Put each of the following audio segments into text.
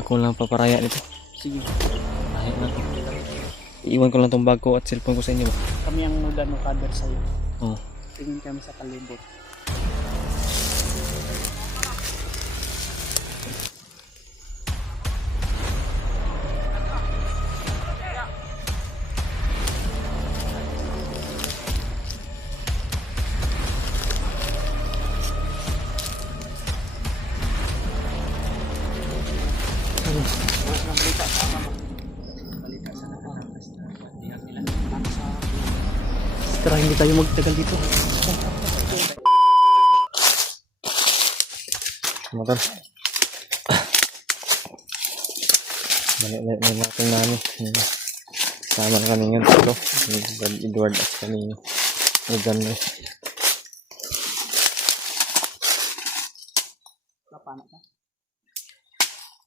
Ako lang paparaya nito. Sige. Paraya na to. Iiwan ko lang tong bag ko at cellphone ko sa inyo ba? Kami ang cover sa'yo. Oo. Tingin kami sa kalibot. Tara, hindi tayo magtagal dito. Motor. Balik natin namin. Sama na kami ngayon dito. Edward at kami. Maganda. Lapanak na.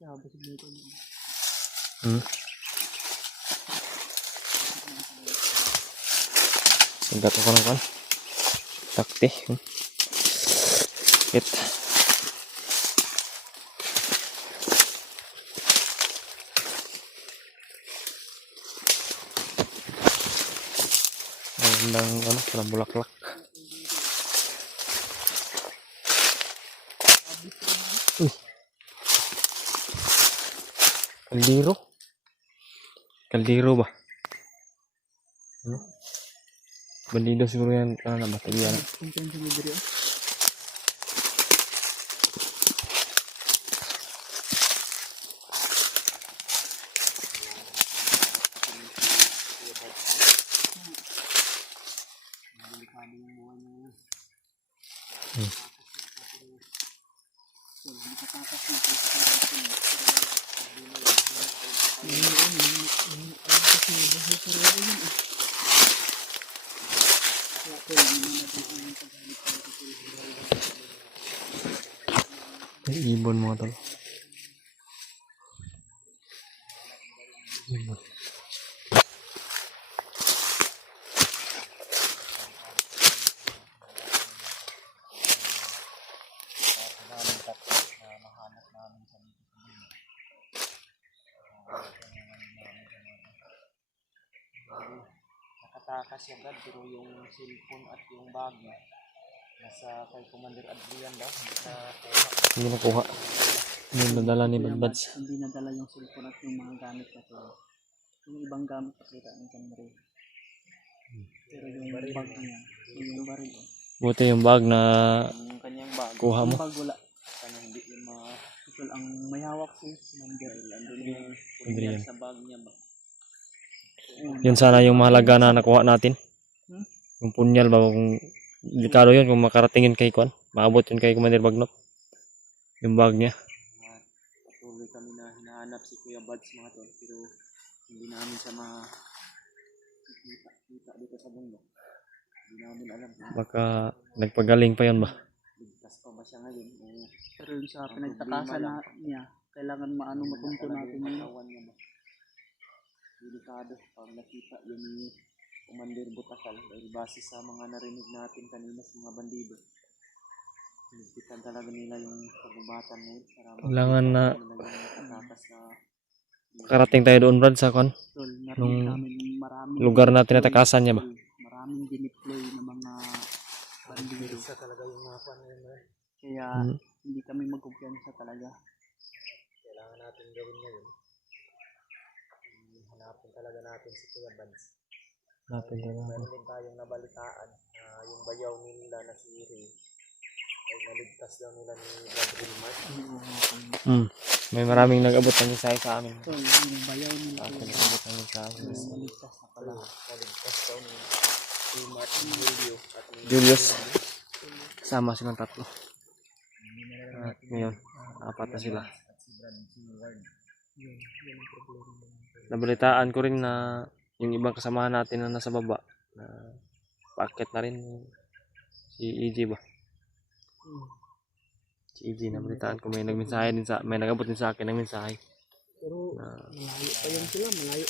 Kaya basig dito. Sanggat ko lang kan. Takti. It. Ng ano, parang bulaklak. Kaldero. Kaldero ba? Ano? Bandido siguro yan. Ano na ba? Tagiyan. May ibon mga tol. Ibon. Nakatakas siya agad, pero yung cellphone at yung bag niya nasa kay Commander Adrian daw. Hindi nakuha. Hindi nadala ni Badbads. Hindi nadala yung cellphone at yung mga gamit na to. Yung ibang gamit pakita ng camera. Pero yung bag niya, yung baril. Buti yung bag na Yung kanyang bag. kuha mo. Yung bag wala. Kanyang hindi yung mga ito ang may hawak si Commander. Andun yung Adrian. sa bag niya ba. Yun sana yung mahalaga na nakuha natin. Yung punyal ba, kung delikado yun, kung makarating yun kay Kwan, maabot yun kay Commander Bagnot, yung bag niya. Patuloy kami na hinahanap si Kuya Bads mga tol, pero hindi namin siya makita dito sa bundok. Hindi namin alam kung Baka nagpagaling pa yun ba? ligtas pa ba siya ngayon. Pero yung sa pinagtakasan na niya, kailangan matunto natin yun. Delikado pag nakita yun ni Commander Butakal dahil base sa mga narinig natin kanina sa mga bandido. Pinagpitan talaga nila yung pagubatan ngayon para Kailangan na nakatakas na karating tayo doon, Brad, sa Kwan, nung lugar natin natakasan niya ba? maraming dineploy na mga bandido. Isa talaga yung mga kwan ngayon. Kaya hindi kami magkumpiyansa talaga. Kailangan natin gawin ngayon. Hanapin talaga natin si Kuya Bads. Hanapin talaga. Meron din tayong nabalitaan na yung bayaw nila na si Ray ay naligtas daw nila ni Brad Wilmar. May maraming nag-abot ng mensahe sa amin. So, yung bayaw nila Nag-abot ng mensahe. naligtas na pala. Naligtas daw ni Martin Julio at ni Julius. Kasama silang tatlo. At ngayon, apat na sila. Nabalitaan ko rin na yung ibang kasamahan natin na nasa baba, na paakit na rin si EJ ba? Si EJ, nabalitaan ko may nagmensahe din sa, may nagabot din sa akin ng mensahe. Pero malayo pa yan sila, malayo.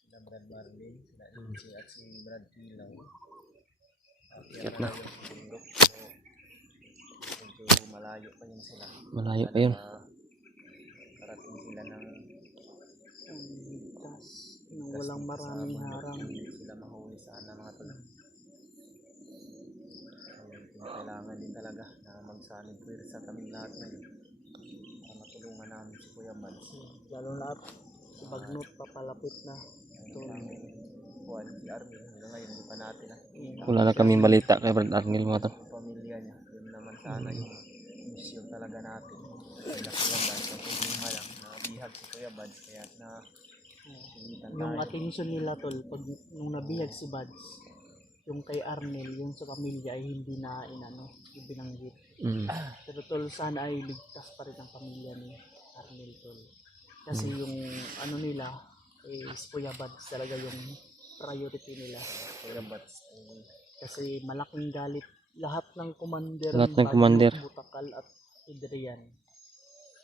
Sila Brad Marlin, sila EJ at si Brad Kilaw. Sikat na. Medyo malayo pa yun sila. Malayo pa yun. walang maraming harang. Sila mahuli sana mga tol. Kailangan din talaga na magsanib sa kaming lahat ngayon para matulungan namin si Kuya Mads. Lalo na at si Bagnot papalapit na. Kuwan, si Armin, hanggang ngayon hindi pa natin Wala na kaming balita kay Brad Arnel mga tol. yung pamilya niya. Yun naman sana yung mission talaga natin. Kaya Kuya Mads, ang problema lang na bihag si Kuya Mads kaya na pilitan Yung tayo. attention nila tol, pag nung nabihag si Buds, yung kay Arnel, yung sa pamilya ay hindi na ibinanggit. Pero tol, sana ay ligtas pa rin ang pamilya ni Arnel tol. Kasi yung nila, si Kuya Buds talaga yung priority nila. Kuya Mads, Kasi malaking galit lahat ng commander, Lahat ng Baguio, commander. Butakal at Idrian.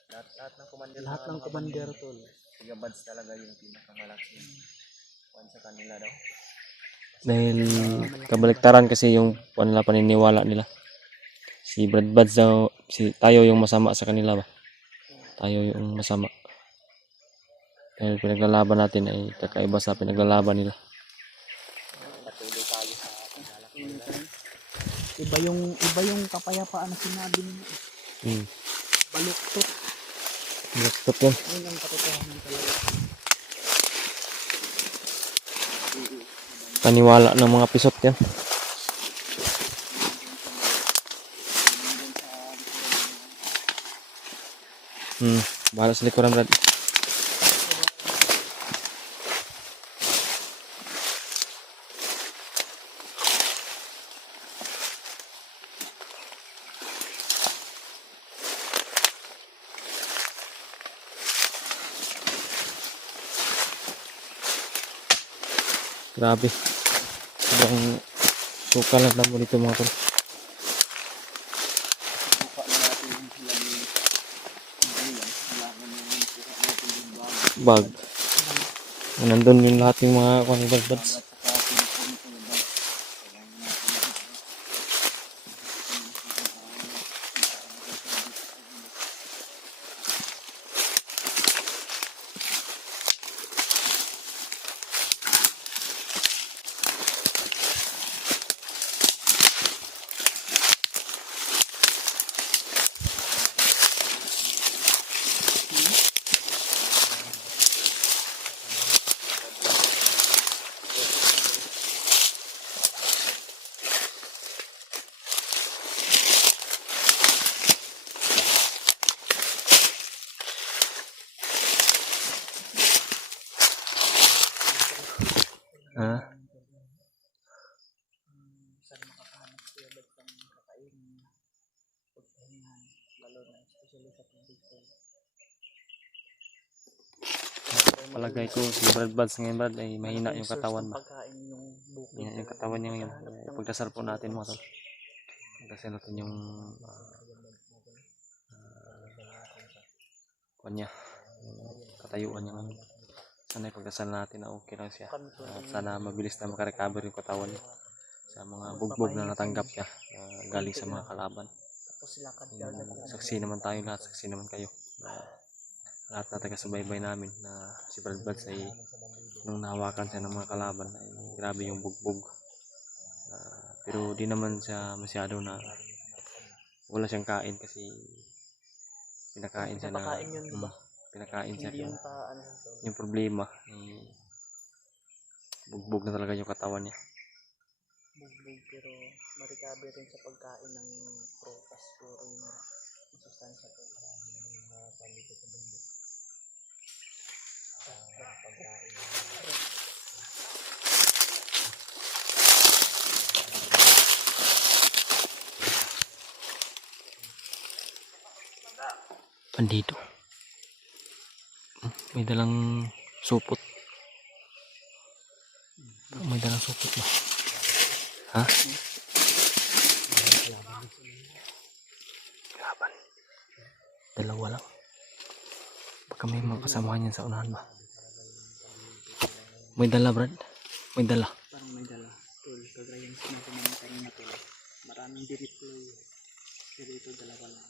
lahat ng commander Lahat ng commander tol. Kuya Mads talaga yung pinakamalaki kuwan sa kanila daw. Dahil kabaliktaran kasi yung paniniwala nila. Si Brad Buds daw, tayo yung masama sa kanila ba? Tayo yung masama. Dahil pinaglalaban natin ay kakaiba sa pinaglalaban nila. Patuloy tayo sa paglalak nila. Iba yung kapayapaan na sinabi niya. Baluktot. Laptop yan. Yun ang katotohanan talaga. Paniwala ng mga pisot yan. Bahala sa likuran, Brad. Grabe. Sobrang suka lang mo dito mga tol. Buka na natin yung sila ni Bulan. Kailangan yung buka natin yung bag. Bag. Nandun yung lahat yung mga Buds. At saka pinipon ko yung bag. Kailangan natin Ha? Saan makakahanap siya ba't ang kakainin pagpahingan, lalo na especially sa pagdito. Palagay ko si Brad Buds ngayon, Brad, ay mahina yung katawan ba? Pagkain yung bukid. Mahina yung katawan niya ngayon. Pagdasal po natin mga tol. Pagdasal natin yung kanya, katayuan niya ngayon. Sana ipagdasal natin na okay lang siya. Sana mabilis na makarecover yung katawan niya sa mga bugbog na natanggap niya galing sa mga kalaban. Tapos lakad Saksi naman tayo lahat, saksi naman kayo. Lahat na taga-subaybay namin na si Brad Buds ay nung nahawakan siya ng mga kalaban ay grabe yung bugbog. Pero di naman siya masyado na wala siyang kain kasi pinakain siya na Pinapakain yun, diba? pinakain siya. Hindi yung paano. Yung problema bugbog na talaga yung katawan niya. Bugbog pero ma-recover rin sa pagkain ng prutas puro yung masustansya ko. Palito sa bundok. Pagkain. Pandito. May dalang supot. May dalang supot ba? Ha? Laban. Dalawa lang. Baka may mga kasamahan yan sa unahan ba? May dala, Brad. May dala. Parang may dala. Tol, kagaya yung sinabi namin kanina tol. Maraming di-deploy. Pero ito dalawa lang.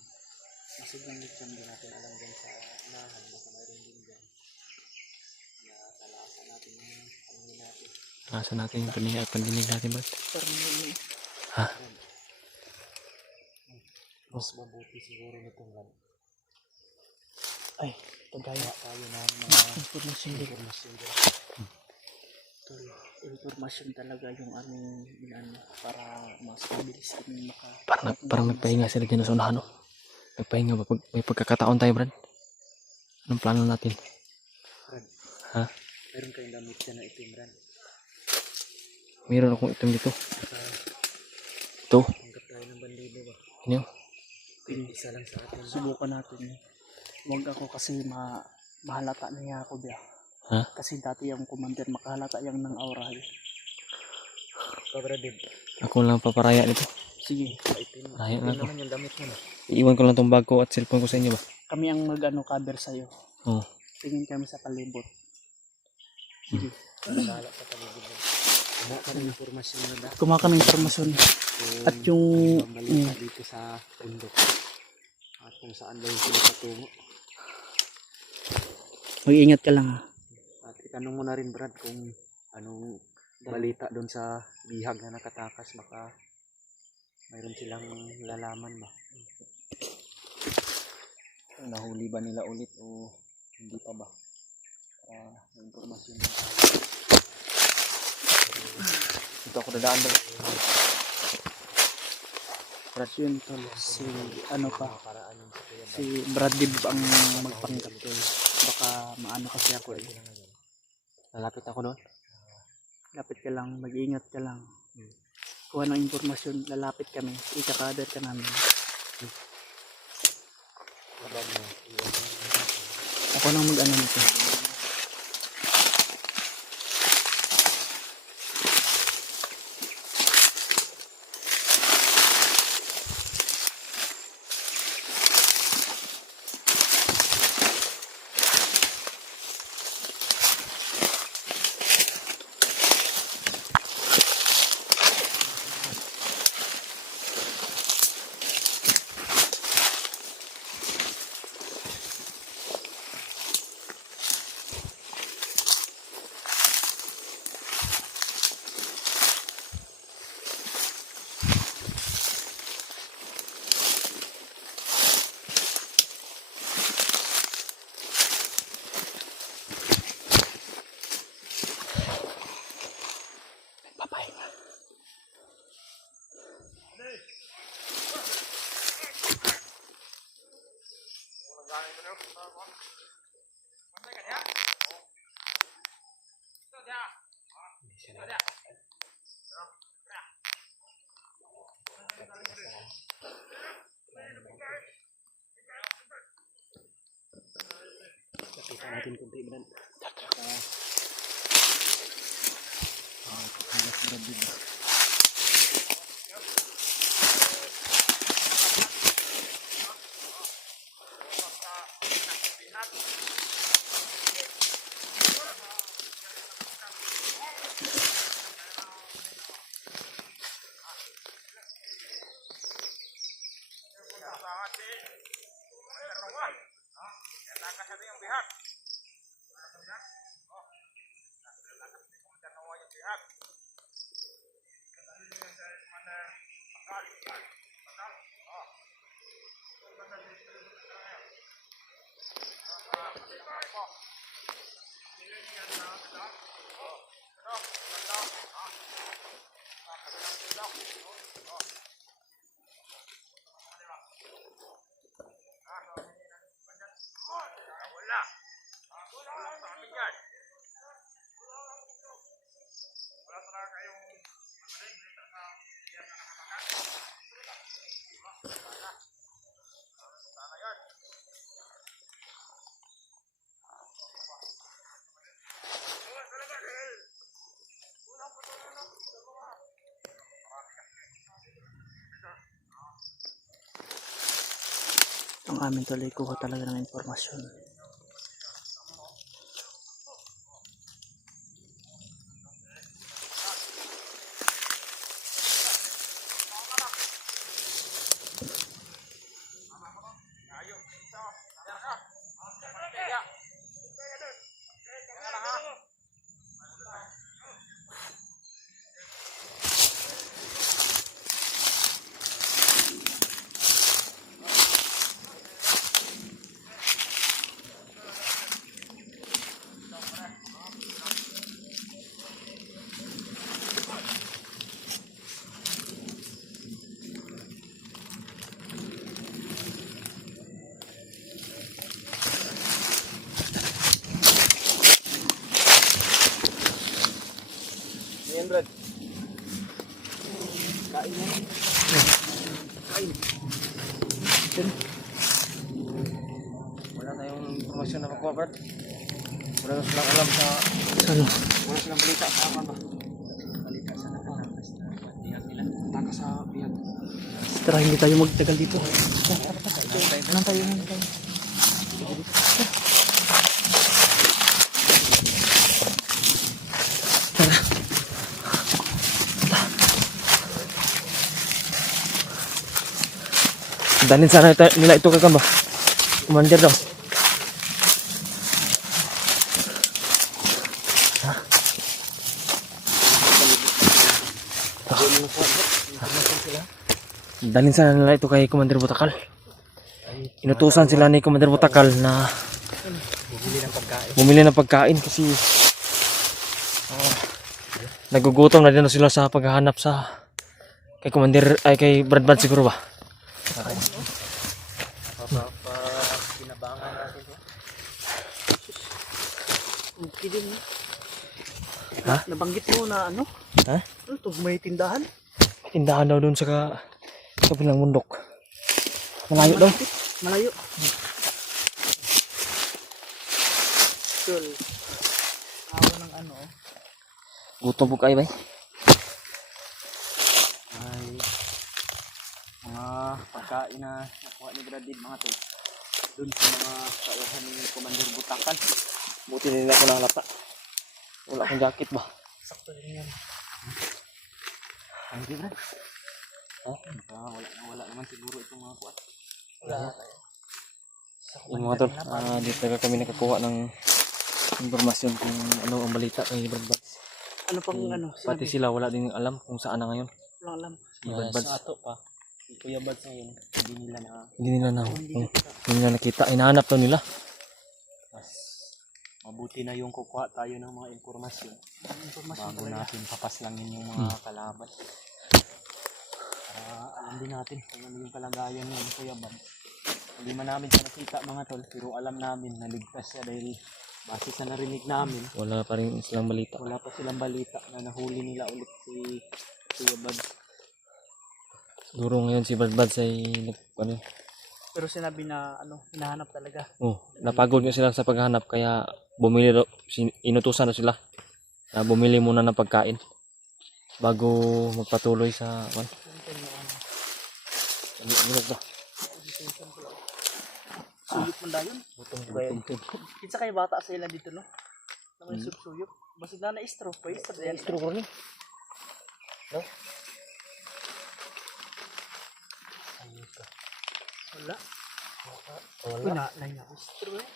Masugangit kami natin alam dyan sa unahan. Baka mayroon din dyan. Na talas. Nasa natin yung pandinig natin, Brad. Parang may Ha? Mas mabuti siguro nitong lang. ay, kagaya Tayo na ang mga informasyon din. informasyon dyan. Tol, informasyon talaga yung aming inano para mas mabilis kami Parang nagpahinga sila dyan sa unahan, no? Nagpahinga ba? May pagkakataon tayo, Brad. Anong plano natin? Brad, Ha? meron kayong damit dyan na itim, Brad. Mayroon akong item dito. Ito. Tanggap tayo ng bandido ba? Ano? Isa lang sa atin. subukan natin. Huwag ako kasi mahalata na niya ako biya. Ha? Kasi dati yung commander makahalata yung ng aura. Brad, Ako lang paparaya nito. Sige, itim. Raya Itim lang ako. naman yung damit mo na. Iiwan ko lang tong bag ko at cellphone ko sa inyo ba? kami ang mag-ano cover sa'yo. Oo. Tingin kami sa palibot. Sige. Nalala ka paligid mo. Kumuha ka ng informasyon na da. Kumuha kami informasyon. At yung balita dito sa bundok. At kung saan ba yung sila patungo. mag-ingat ka lang ha. At itanong mo na rin, Brad, kung anong balita doon sa bihag na nakatakas. Baka mayroon silang lalaman ba. Nahuli ba nila ulit o hindi pa ba? Para may informasyon din tayo. Ito ako dadaan ba? Yun tol. Si ano pa. Paraan yung kuya Si Brad Dib ang magpanggap tol. Baka maano kasi ako eh. Lalapit ako doon. Lapit ka lang. Mag-ingat ka lang. Kuha ng informasyon. Lalapit kami. Ika-cover ka namin. Babag mo. Ako nang mag-ano nito. Papahinga. Kita natin kunti, Brad. Ang amin tuloy kuha talaga ng informasyon. impormasyon na makuha, Brad. Wala na silang alam sa... Ano? Wala silang balita sa aman ba? Balita sa nakatakas na bihag nila. Takas sa bihag. Tara, hindi tayo magtagal dito. Anong tayo? Danin sana nila ito kakamba. Commander daw. Dalhin sana nila ito kay Commander Butakal. Inutusan sila ni Commander Butakal na bumili ng pagkain kasi nagugutom na din sila sa paghahanap sa kay Commander ay kay Brad Bad siguro ba? Pinabangan natin to. Okay din. Ha? Nabanggit mo na ano? Ha? Ano to? May tindahan? Tindahan daw doon sa kabilang bundok. Malayo daw. Malayo. Tol. Awa ng ano? Gutom po kayo ba? Ay, mga pagkain na nakuha ni Bradid mga tol. Doon sa mga kauhan ni Commander Butakal. Buti nila ako nakalapa. Wala akong jacket ba? Sakto din yan. Ang di Brad? Wala naman siguro itong mga kuha. Wala. Yung mga tol, dito talaga kami nakakuha ng impormasyon kung ano ang balita kay Brad Bad. Ano pang ano? Pati sila wala din alam kung saan na ngayon. Walang alam. Brad Bad. Sa ato pa. Si Kuya Bads ngayon, Hindi nila nakita. Hinahanap daw nila. mas mabuti na yung kukuha tayo ng mga impormasyon Informasyon bago talaga. natin papaslangin yung mga kalaban. Para alam din natin kung ano yung kalagayan ng Kuya Bads. Hindi man namin siya nakita mga tol, pero alam namin na ligtas siya dahil base sa narinig namin, Wala pa rin silang balita. wala pa silang balita na nahuli nila ulit si Kuya Bads. Siguro ngayon si Brad Bad ay ano, Pero sinabi na ano, hinahanap talaga. napagod nga sila sa paghanap kaya bumili daw, inutusan na sila na bumili muna ng pagkain bago magpatuloy sa Suyok man dayon. Kinsa kay bata sa ila dito no? Na may suyok. Basta na istro, pa istro yan. Istro ko rin. Wala. Wala. Na istro eh.